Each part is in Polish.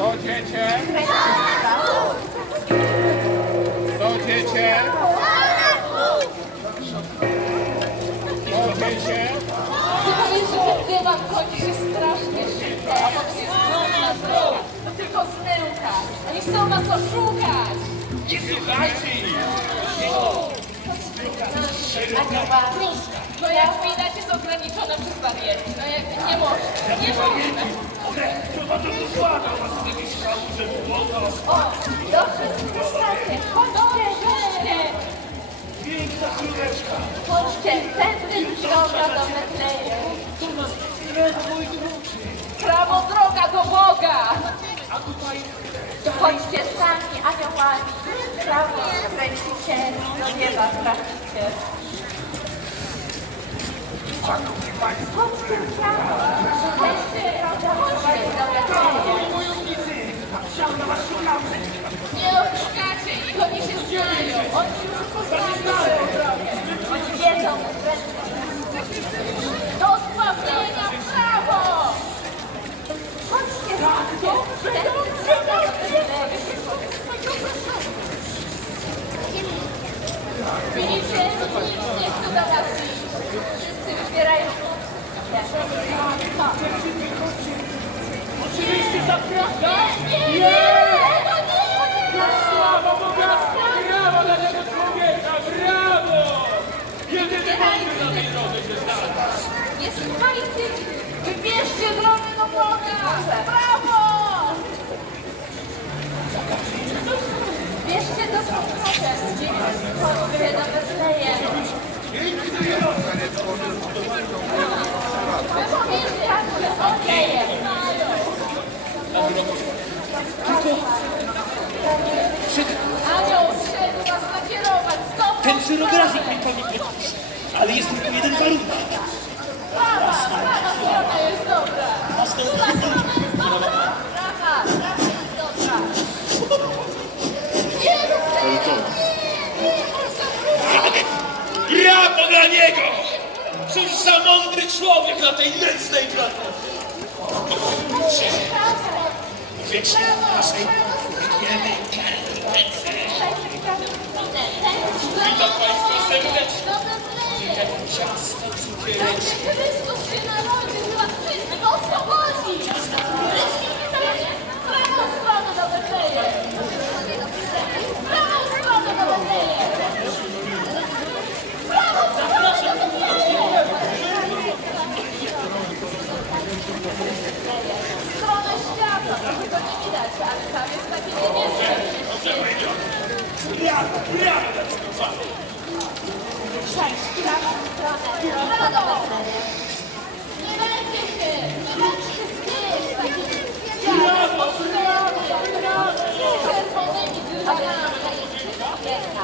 To dziecię? To dziecię? To dziecię? Ten dywan kończy się strasznie szybko, a potem jest nudna droga. To tylko zmyłka. Oni chcą nas oszukać. Nie słuchajcie ich! No jak widać jest ograniczone przez barierki. No jak nie można. Nie można. Prowadzą do sława O, dobrze, zostańcie. Chodźcie, chodźcie. Piękna! Chodźcie, droga do Betlejem. Drugi! Prawo droga do Boga. A tutaj Chodźcie sami aniołami. Prawo kręcicie, do nieba traficie. Chodźcie prawo. Chodźcie do Betlejem. Wojownicy! Chciał na was szukamy! Nie oszukacie ich, oni się znają. Oni już poznają. Oni wiedzą, że do zbawienia w prawo. Chodźcie Widzicie? Iść. Wszyscy wybierają Oczywiście zapraszam! Nie, nie! Sława Boga! Brawo dla tego człowieka! Brawo! Jedyny mądry na tej drodze się znalazł! Nie słuchajcie! Wybierzcie drogę do Boga! Brawo! Bierzcie to z powrotem! Chodźcie do Betlejem! Powiedzcie, że Betlejem! Anioł szedł was nakierować! Stop! Ten cyrograzik mi to nie podpisze. Ale jest tylko jeden warunek. Prawa! Prawa strona jest dobra! Prawa strona jest dobra! Prawa! Prawa jest dobra! Nie rób tego! Brawo dla niego! Cóż za mądry człowiek na tej nędznej planecie! Just się narodziło, wszystko! Ale tam jest takie niebieskie. Brawo, brawo dla tego pana. W prawą stronę, prawo do Betlejem. Nie dajcie się, nie bądźcie zbiegli. Brawo, brawo, brawo! Czerwonymi drzwiami.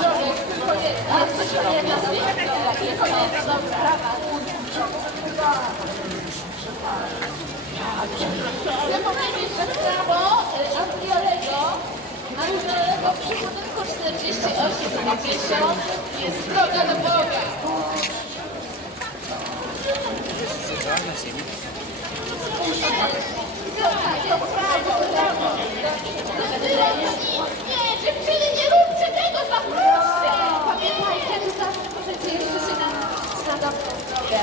To jest tylko jedna, jest tylko jedna droga. Jest tylko jedna droga. Chcę powiedzieć, że w prawo y, Angiolego, Angiolego przy budynku 4850 jest droga do Boga. To prawo, prawo. Nie, dziewczyny, nie róbcie tego, zaproście! Pamiętajcie, że zawsze możecie jeszcze się na, na dobrą drogę.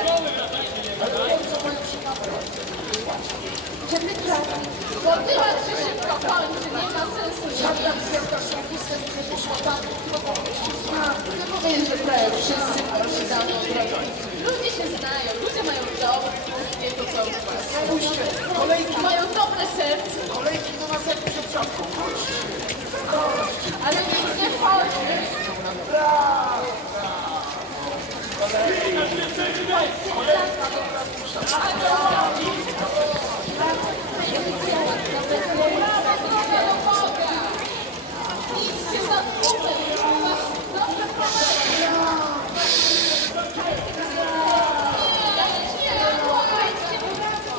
Przepraszam, bo dywan się szybko kończy, nie ma sensu żadna Chcę powiedzieć, że prawie wszyscy dawno odrodzą. Ludzie się znają, ludzie mają dobre, nie to co u was. Mają dobre serce. Kolejki do nas jak przed czapką. Ale nikt nie chodzi. Droga do Boga. Idźcie za Bogiem, On was dobrze prowadzi. Nie, błagajcie mu brawo.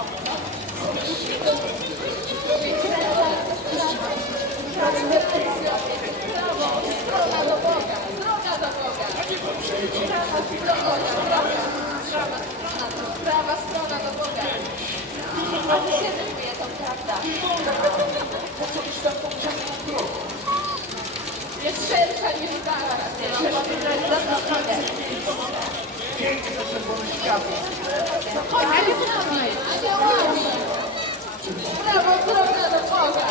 Brawo, droga do Boga, droga do Boga. Prawa strona, prawa, prawa strona, prawa strona do Boga. A ty się decyduje to prawda. Jest szersza niż drogę. Piękne czerwone światło. Chodźcie z nami, aniołami. Brawo, droga do Boga.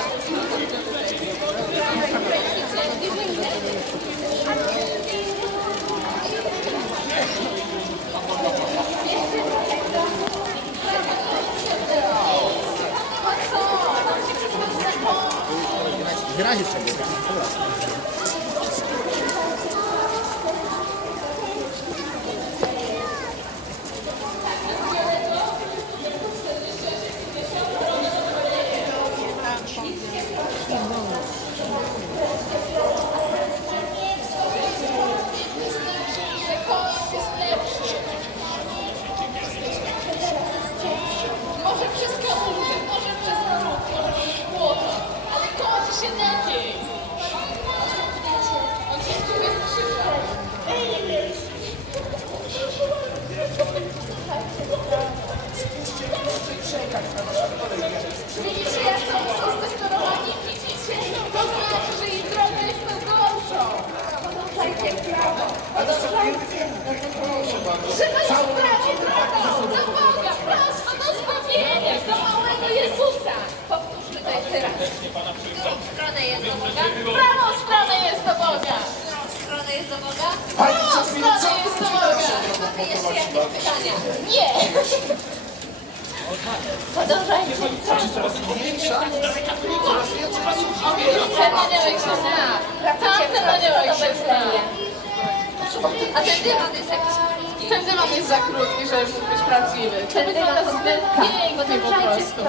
那就行。Jezusa. Powtórzmy to jeszcze raz. Którą stronę jest do Boga? Prawą stronę jest do Boga. Którą stronę jest do Boga? Pani Prawą stronę jest do Boga. Mamy jeszcze jakieś pytania? Nie. Podążajcie. Ten aniołek się zna. Tamten aniołek się zna. A ten dywan jest jakiś krótki. Ten dywan jest za krótki, żeby mógł być prawdziwy. Ten dywan jest zbyt piękny po prostu.